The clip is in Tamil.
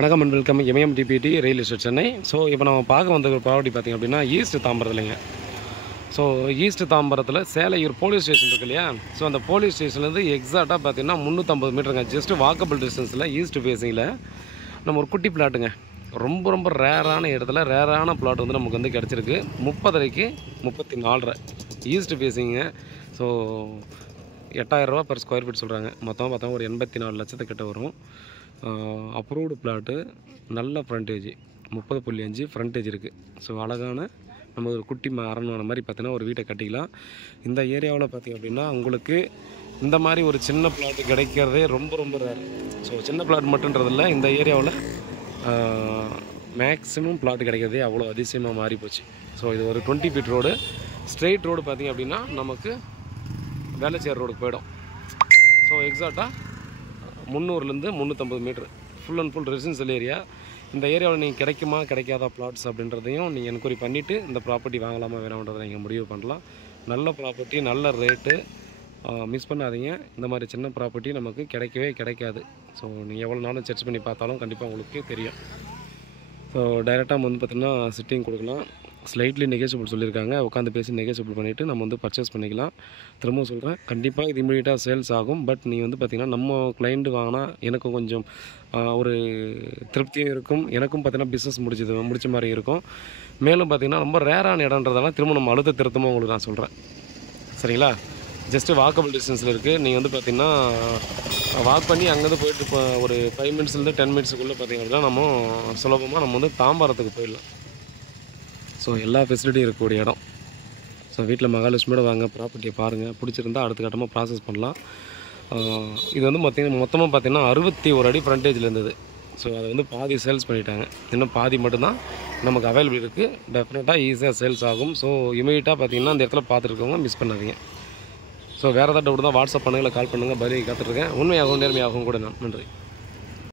வணக்கம் and welcome MMDPD real estate Chennai. So இப்போ நம்ம பார்க்க வந்த ஒரு ப்ராப்பர்ட்டி பார்த்திங்க அப்படின்னா ஈஸ்ட் தாம்பரத்துலைங்க. ஸோ ஈஸ்ட் தாம்பரத்தில் சேலையூர் போலீஸ் ஸ்டேஷன் இருக்கு இல்லையா? ஸோ அந்த போலீஸ் ஸ்டேஷன்லேருந்து எக்ஸாக்டாக பார்த்திங்கன்னா 350 மீட்டருங்க. ஜஸ்ட்டு வாக்கபிள் டிஸ்டன்ஸில் ஈஸ்ட் ஃபேஸிங்கில் நம்ம ஒரு குட்டி பிளாட்டுங்க. ரொம்ப ரேரான இடத்துல ரேரான பிளாட் வந்து நமக்கு வந்து கிடச்சிருக்கு. 30 34 ஈஸ்ட் ஃபேஸிங்க. ஸோ 8000 ரூபா பர் ஸ்கொயர் ஃபீட் சொல்கிறாங்க. மொத்தமாக பார்த்தா ஒரு 84 லட்சத்துக்கிட்ட வரும். அப்ரூவ்டு பிளாட்டு, நல்ல ஃப்ரண்டேஜ் 30.5 ஃப்ரண்டேஜ் இருக்குது. ஸோ அழகான நம்ம ஒரு குட்டி அரண்மனை மாதிரி பார்த்தீங்கன்னா ஒரு வீட்டை கட்டிக்கலாம். இந்த ஏரியாவில் பார்த்திங்க அப்படின்னா உங்களுக்கு இந்த மாதிரி ஒரு சின்ன பிளாட்டு கிடைக்கிறதே ரொம்ப ரேர். ஸோ சின்ன பிளாட் மட்டுன்றதில்ல, இந்த ஏரியாவில் மேக்ஸிமம் பிளாட் கிடைக்கிறதே அவ்வளோ அதிசயமாக மாறி போச்சு. ஸோ இது ஒரு 20 ஃபீட் ரோடு, ஸ்ட்ரெயிட் ரோடு பார்த்திங்க அப்படின்னா நமக்கு வேளச்சேரி ரோடுக்கு போயிடும். ஸோ எக்ஸாக்டாக 300லேருந்து 350 metre full and full residential area. இந்த ஏரியாவில் நீங்கள் கிடைக்குமா கிடைக்காதா பிளாட்ஸ் அப்படின்றதையும் நீங்கள் என்கொயரி பண்ணிவிட்டு இந்த ப்ராப்பர்ட்டி வாங்கலாமா வேணாம்ன்றதை நீங்கள் முடிவு பண்ணலாம். நல்ல ப்ராப்பர்ட்டி, நல்ல ரேட்டு, மிஸ் பண்ணாதீங்க. இந்த மாதிரி சின்ன ப்ராப்பர்ட்டி நமக்கு கிடைக்கவே கிடைக்காது. ஸோ நீங்கள் எவ்வளோ நாளும் சர்ச் பண்ணி பார்த்தாலும் கண்டிப்பாக உங்களுக்கு தெரியும். ஸோ டைரெக்டாக வந்து பார்த்திங்கன்னா சிட்டிங் கொடுக்கலாம். ஸ்லைட்லி நெகோஷியபிள் சொல்லியிருக்காங்க. உட்காந்து பேசி நெகோஷியபிள் பண்ணிவிட்டு நம்ம வந்து பர்ச்சேஸ் பண்ணிக்கலாம். திரும்பவும் சொல்கிறேன், கண்டிப்பாக இது இமீடியட்டாக சேல்ஸ் ஆகும். பட் நீங்கள் வந்து பார்த்திங்கன்னா நம்ம கிளைண்ட்டு வாங்கினா எனக்கும் கொஞ்சம் ஒரு திருப்தியும் இருக்கும். எனக்கும் பார்த்திங்கன்னா பிஸ்னஸ் முடிச்ச மாதிரி இருக்கும். மேலும் பார்த்திங்கன்னா ரொம்ப ரேரான இடன்றதெல்லாம் திரும்ப நம்ம அழுத்த திருத்தமாக உங்களுக்கு நான் சொல்கிறேன். சரிங்களா? ஜஸ்ட்டு வாக்கபிள் டிஸ்டன்ஸில் இருக்குது. நீங்கள் வந்து பார்த்திங்கன்னா வாக் பண்ணி அங்கேருந்து போயிட்டு இப்போ ஒரு 5 மினிட்ஸ்லேருந்து 10 மினிட்ஸுக்குள்ளே பார்த்திங்க அப்படின்னா நம்ம சுலபமாக நம்ம வந்து தாம்பரத்துக்கு போயிடலாம். ஸோ எல்லா ஃபெசிலிட்டியும் இருக்கக்கூடிய இடம். ஸோ வீட்டில் மகாலட்சுமியோட வாங்க, ப்ராப்பர்ட்டியை பாருங்கள், பிடிச்சிருந்தால் அடுத்த கட்டமாக ப்ராசஸ் பண்ணலாம். இது வந்து மொத்தமாக பார்த்திங்கன்னா 61 அடி ஃப்ரண்டேஜில் இருந்தது. ஸோ அதை வந்து பாதி சேல்ஸ் பண்ணிட்டாங்க. இன்னும் பாதி மட்டும்தான் நமக்கு அவைலபிள் இருக்குது. டெஃபினட்டாக ஈஸியாக சேல்ஸ் ஆகும். ஸோ இமீடியட்டாக பார்த்திங்கன்னா அந்த இடத்துல பார்த்துருக்கவங்க மிஸ் பண்ணாதீங்க. ஸோ வேறு ஏதாவது டவுட் தான் வாட்ஸ்அப் பண்ணுங்கள், கால் பண்ணுங்கள், பதிலுக்கு காத்துட்ருக்கேன். உண்மையாகவும் நேர்மையாகவும் கூட நான். நன்றி.